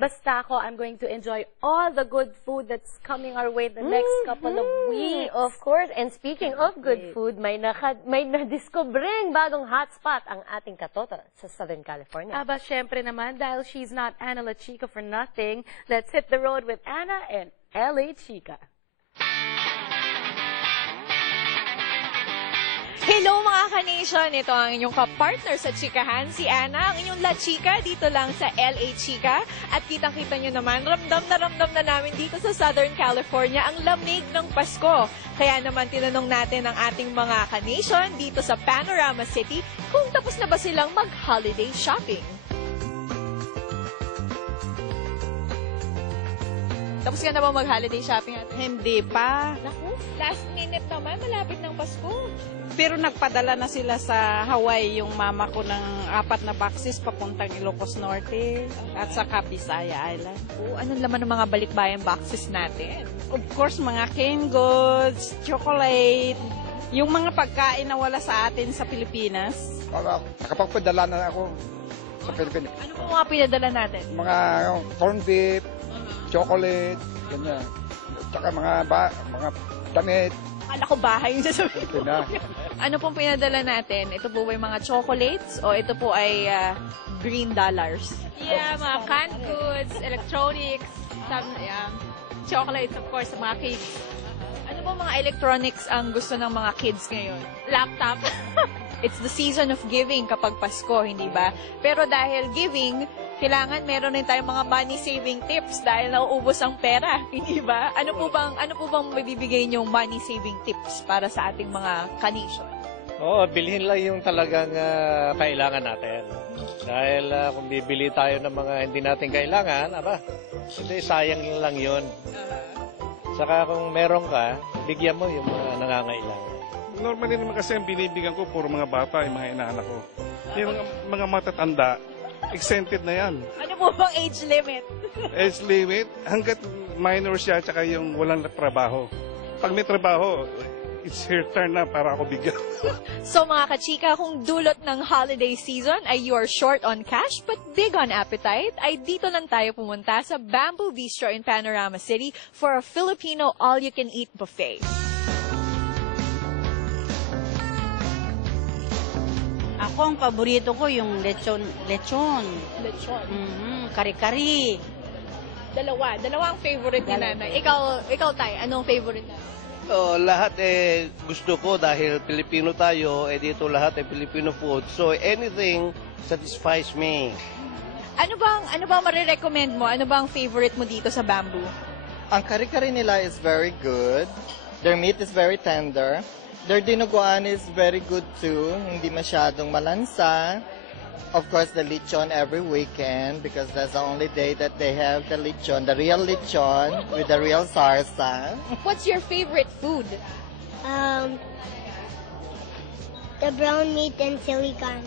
Basta ako, I'm going to enjoy all the good food that's coming our way the next couple of weeks. Of course. And speaking of good food, may nadiskubreng bagong hotspot ang ating katoto sa Southern California. Aba, syempre naman, dahil she's not Anna La Chica for nothing, let's hit the road with Anna and LA Chica. Hello mga ka-nation! Ito ang inyong kapartner sa Chikahan, si Anna, ang inyong La Chica, dito lang sa LA Chica. At kitang-kita nyo naman, ramdam na namin dito sa Southern California ang lamig ng Pasko. Kaya naman tinanong natin ang ating mga ka-nation dito sa Panorama City kung tapos na ba silang mag-holiday shopping. Tapos ka na ba mag-holiday shopping natin? Hindi pa. Naku, last minute naman, malapit ng Pasko. Pero nagpadala na sila sa Hawaii yung mama ko ng 4 na boxes papuntang Ilocos Norte at sa Bisaya Island. Anong laman ng mga balikbayan boxes natin? Of course, mga canned goods, chocolate, yung mga pagkain na wala sa atin sa Pilipinas. Nakapagpadala na ako sa Pilipinas. Ano po mga pinadala natin? Mga corned beef, chocolate, ganyan. Tsaka mga damit. Akala ko bahay yung sasabihin mo. Na. Ano pong pinadala natin? Ito po ba yung mga chocolates o ito po ay green dollars? Yeah, mga canned goods, electronics, chocolates of course, mga kids. Ano po mga electronics ang gusto ng mga kids ngayon? Laptop. It's the season of giving kapag Pasko, hindi ba? Pero dahil giving, kailangan meron din tayong mga money-saving tips dahil nauubos ang pera, hindi ba? Ano po bang mabibigay niyong money-saving tips para sa ating mga ka-nation? Oo, bilhin lang yung talagang kailangan natin. Dahil kung bibili tayo ng mga hindi natin kailangan, hindi, sayang lang yun. Saka kung meron ka, bigyan mo yung mga nangangailangan. Normally naman kasi ang binibigyan ko puro mga bata, yung mga inaanak ko. Yung mga matatanda, exempted na yan. Ano po bang age limit? Age limit, hanggat minor siya, tsaka yung walang trabaho. Pag may trabaho, it's her turn na para ako bigyan. So mga kachika, kung dulot ng holiday season ay you are short on cash but big on appetite, ay dito lang tayo pumunta sa Bamboo Bistro in Panorama City for a Filipino all-you-can-eat buffet. Ako, ang paborito ko yung lechon. Lechon? Kari-kari. Dalawa ang favorite ni Nanay. Ikaw Tay, anong favorite na? Lahat gusto ko dahil Pilipino tayo, dito lahat Filipino food. So anything satisfies me. Ano bang marirecommend mo? Ano bang favorite mo dito sa Bamboo? Ang kari-kari nila is very good. Their meat is very tender. Their dinuguan is very good too. Hindi masyadong malansa. Of course, the lechon every weekend because that's the only day that they have the lechon, the real lechon with the real sarsa. What's your favorite food? The brown meat and sinigang.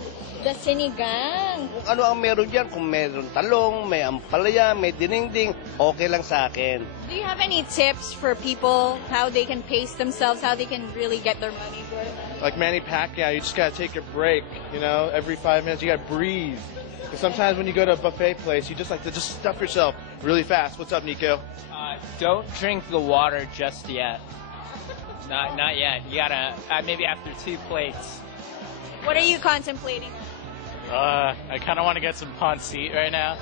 The sinigang. Kung ano ang meron dyan, kung meron talong, may ampalaya, may dinengding, okay lang sa akin. Do you have any tips for people, how they can pace themselves, how they can really get their money good? Like Manny Pacquiao, you just gotta take a break, you know, every 5 minutes, you gotta breathe. Because sometimes when you go to a buffet place, you just like to just stuff yourself really fast. What's up, Nico? Don't drink the water just yet. Not yet. You gotta, maybe after 2 plates. What are you contemplating? I kind of want to get some pancit right now.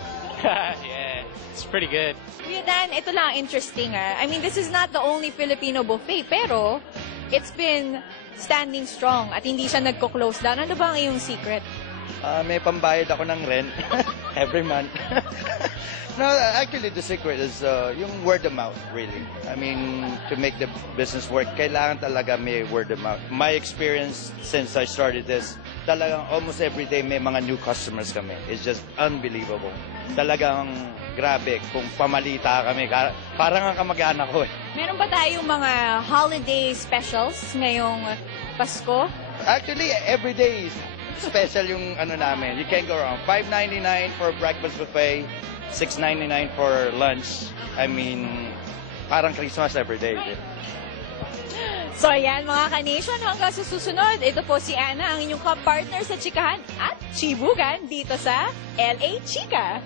Yeah, it's pretty good. Kuya Dan, ito lang interesting I mean, this is not the only Filipino buffet, pero it's been standing strong at hindi siya nagko-close down. Ano ba ang iyong secret? May pambayad ako ng rent every month. No, actually the secret is yung word of mouth, really. I mean, to make the business work, kailangan talaga may word of mouth. My experience since I started this, talagang almost every day may mga new customers kami. It's just unbelievable. Talagang grabe kung pamalita kami. Parang ang kamag-anak ko Meron ba tayong mga holiday specials ngayong Pasko? Actually, every day is special yung ano namin. You can't go wrong. $5.99 for breakfast buffet, $6.99 for lunch. I mean, parang Christmas every day. So ayan mga ka-nation, hanggang sa susunod, ito po si Anna, ang inyong ka-partner sa Chikahan at Chibugan dito sa LA Chika.